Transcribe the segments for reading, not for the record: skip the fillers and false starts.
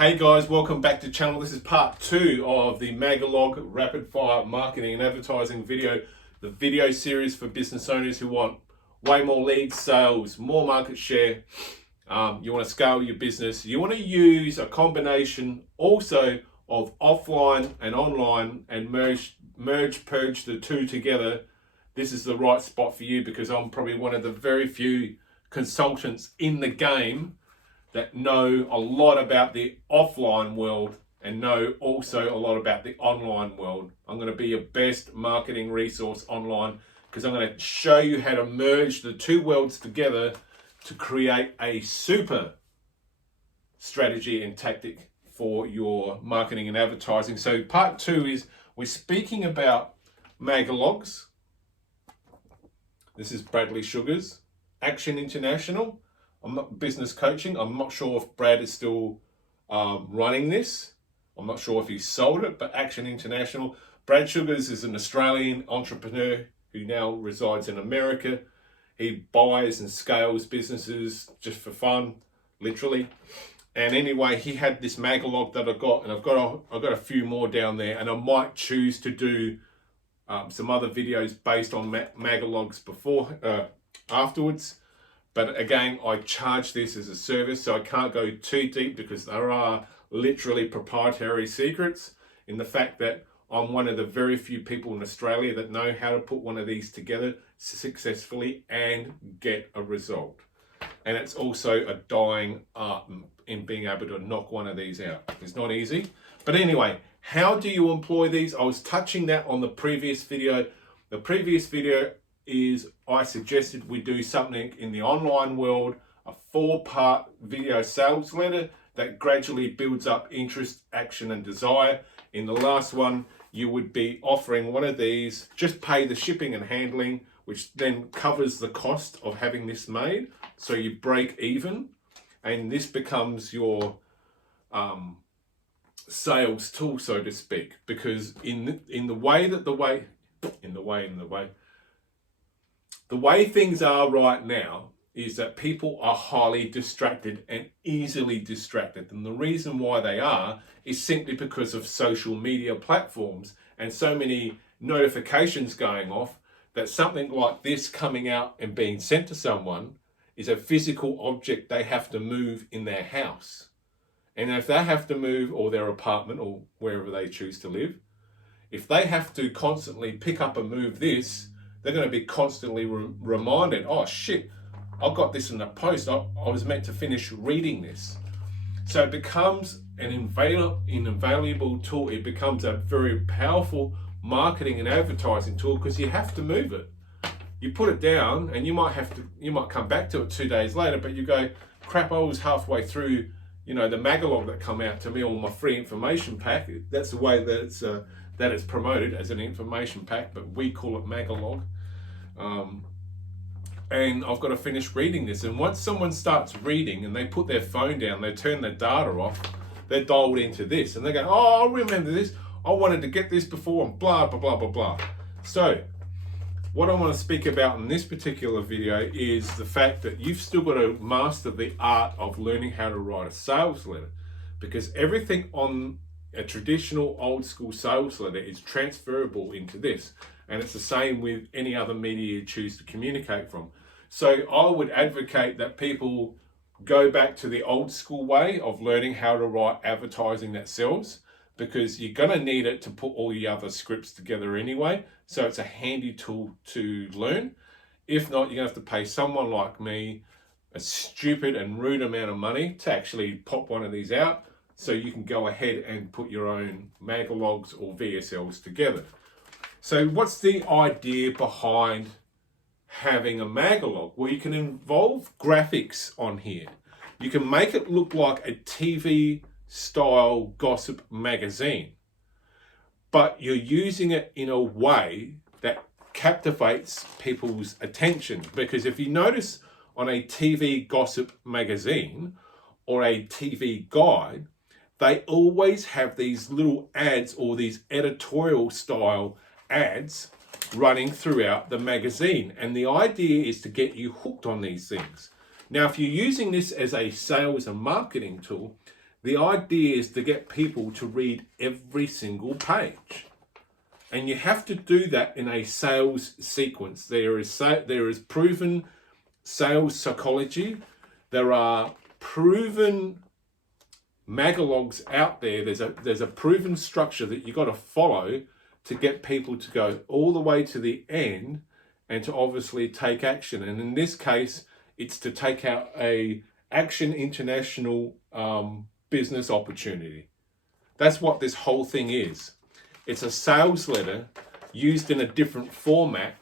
Hey guys, welcome back to the channel. This is part 2 of the Magalog Rapid Fire Marketing and Advertising video, the video series for business owners who want way more leads, sales, more market share. You want to scale your business. You want to use a combination also of offline and online and purge the two together. This is the right spot for you because I'm probably one of the very few consultants in the game that know a lot about the offline world and know also a lot about the online world. I'm going to be your best marketing resource online because I'm going to show you how to merge the two worlds together to create a super strategy and tactic for your marketing and advertising. So part 2 is we're speaking about Magalogs. This is Bradley Sugar's Action International. I'm not business coaching. I'm not sure if Brad is still running this. I'm not sure if he sold it, but Action International. Brad Sugars is an Australian entrepreneur who now resides in America. He buys and scales businesses just for fun, literally. And anyway, he had this Magalog that I got, and I've got a few more down there, and I might choose to do some other videos based on Magalogs afterwards. But again, I charge this as a service, so I can't go too deep because there are literally proprietary secrets in the fact that I'm one of the very few people in Australia that know how to put one of these together successfully and get a result. And it's also a dying art in being able to knock one of these out. It's not easy. But anyway, how do you employ these? I was touching that on the previous video. The previous video is I suggested we do something in the online world, a 4-part video sales letter that gradually builds up interest, action, and desire. In the last one, you would be offering one of these, just pay the shipping and handling, which then covers the cost of having this made. So you break even, and this becomes your sales tool, so to speak, because the way things are right now is that people are highly distracted and easily distracted. And the reason why they are is simply because of social media platforms and so many notifications going off that something like this coming out and being sent to someone is a physical object they have to move in their house. And if they have to move, or their apartment, or wherever they choose to live, if they have to constantly pick up and move this, they're going to be constantly reminded, oh shit, I got this in the post. I was meant to finish reading this. So it becomes an invaluable tool. It becomes a very powerful marketing and advertising tool because you have to move it. You put it down and you might come back to it 2 days later, but you go, crap, I was halfway through, the Magalog that come out to me, or my free information pack. That's the way that it's promoted, as an information pack, but we call it Magalog. And I've got to finish reading this. And once someone starts reading and they put their phone down, they turn their data off, they're dialed into this. And they go, oh, I remember this. I wanted to get this before, and blah, blah, blah, blah, blah. So what I want to speak about in this particular video is the fact that you've still got to master the art of learning how to write a sales letter, because everything on a traditional old school sales letter is transferable into this, and it's the same with any other media you choose to communicate from. So I would advocate that people go back to the old school way of learning how to write advertising that sells, because you're going to need it to put all the other scripts together anyway. So it's a handy tool to learn. If not, you're going to have to pay someone like me a stupid and rude amount of money to actually pop one of these out, so you can go ahead and put your own Magalogs or VSLs together. So what's the idea behind having a Magalog? Well, you can involve graphics on here. You can make it look like a TV style gossip magazine, but you're using it in a way that captivates people's attention. Because if you notice on a TV gossip magazine or a TV guide, they always have these little ads or these editorial style ads running throughout the magazine. And the idea is to get you hooked on these things. Now, if you're using this as a sales and marketing tool, The idea is to get people to read every single page. And you have to do that in a sales sequence. There is proven sales psychology. There are proven Magalogs out there. There's a proven structure that you got to follow to get people to go all the way to the end and to obviously take action. And in this case, it's to take out a Action International business opportunity. That's what this whole thing is. It's a sales letter used in a different format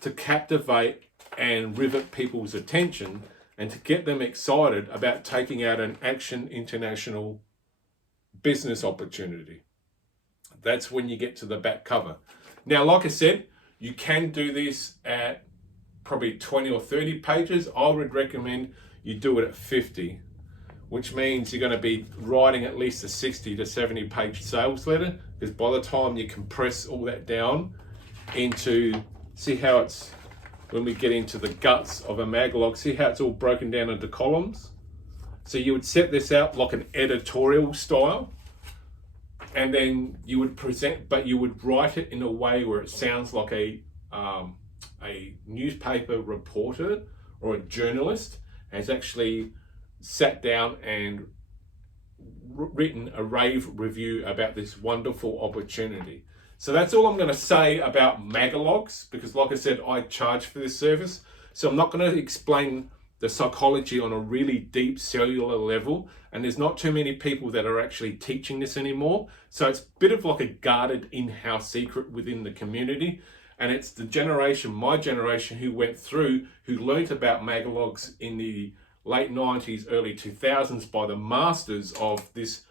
to captivate and rivet people's attention and to get them excited about taking out an Action International business opportunity. That's when you get to the back cover. Now, like I said, you can do this at probably 20 or 30 pages. I would recommend you do it at 50, which means you're going to be writing at least a 60 to 70 page sales letter, because by the time you compress all that down into, see how it's, when we get into the guts of a Magalog, see how it's all broken down into columns? So you would set this out like an editorial style, and then you would present, but you would write it in a way where it sounds like a newspaper reporter or a journalist has actually sat down and written a rave review about this wonderful opportunity. So that's all I'm going to say about Magalogs, because like I said, I charge for this service. So I'm not going to explain the psychology on a really deep cellular level, and there's not too many people that are actually teaching this anymore. So it's a bit of like a guarded in-house secret within the community. And it's the generation, my generation, who went through, who learnt about Magalogs in the late 90s, early 2000s by the masters of this,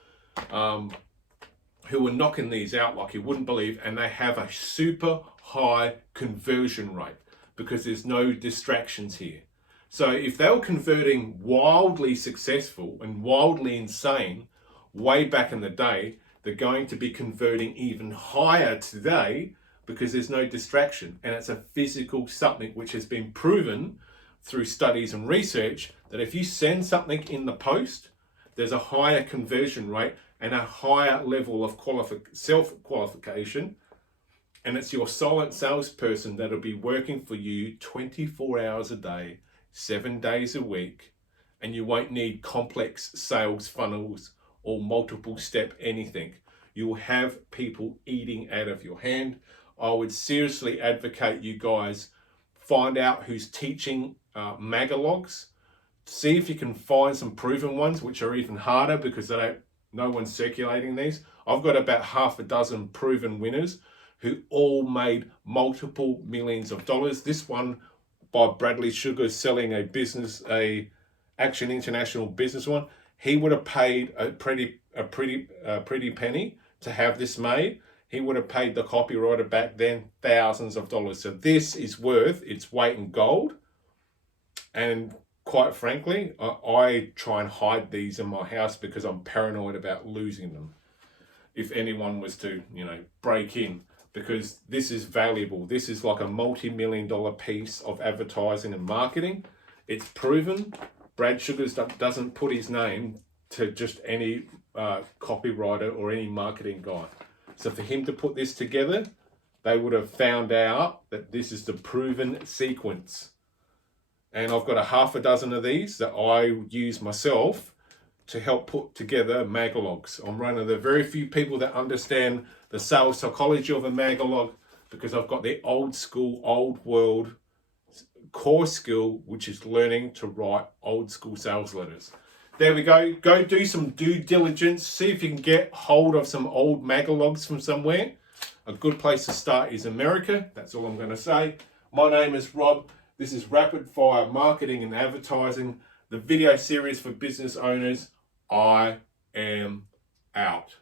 who were knocking these out like you wouldn't believe, and they have a super high conversion rate because there's no distractions here. So if they were converting wildly successful and wildly insane way back in the day, they're going to be converting even higher today because there's no distraction, and it's a physical something which has been proven through studies and research that if you send something in the post, there's a higher conversion rate and a higher level of self-qualification, and it's your silent salesperson that'll be working for you 24 hours a day, 7 days a week, and you won't need complex sales funnels or multiple step anything. You'll have people eating out of your hand. I would seriously advocate you guys find out who's teaching Magalogs. See if you can find some proven ones, which are even harder because no one's circulating these. I've got about half a dozen proven winners who all made multiple millions of dollars. This one by Bradley Sugar selling a Action International business one. He would have paid a pretty penny to have this made. He would have paid the copywriter back then thousands of dollars. So this is worth its weight in gold. And quite frankly, I try and hide these in my house because I'm paranoid about losing them if anyone was to, break in, because this is valuable. This is like a multi-million-dollar piece of advertising and marketing. It's proven. Brad Sugars doesn't put his name to just any copywriter or any marketing guy. So for him to put this together, they would have found out that this is the proven sequence. And I've got a half a dozen of these that I use myself to help put together Magalogs. I'm one of the very few people that understand the sales psychology of a Magalog, because I've got the old school, old world core skill, which is learning to write old school sales letters. There we go. Go do some due diligence. See if you can get hold of some old Magalogs from somewhere. A good place to start is America. That's all I'm going to say. My name is Rob. This is Rapid Fire Marketing and Advertising, the video series for business owners. I am out.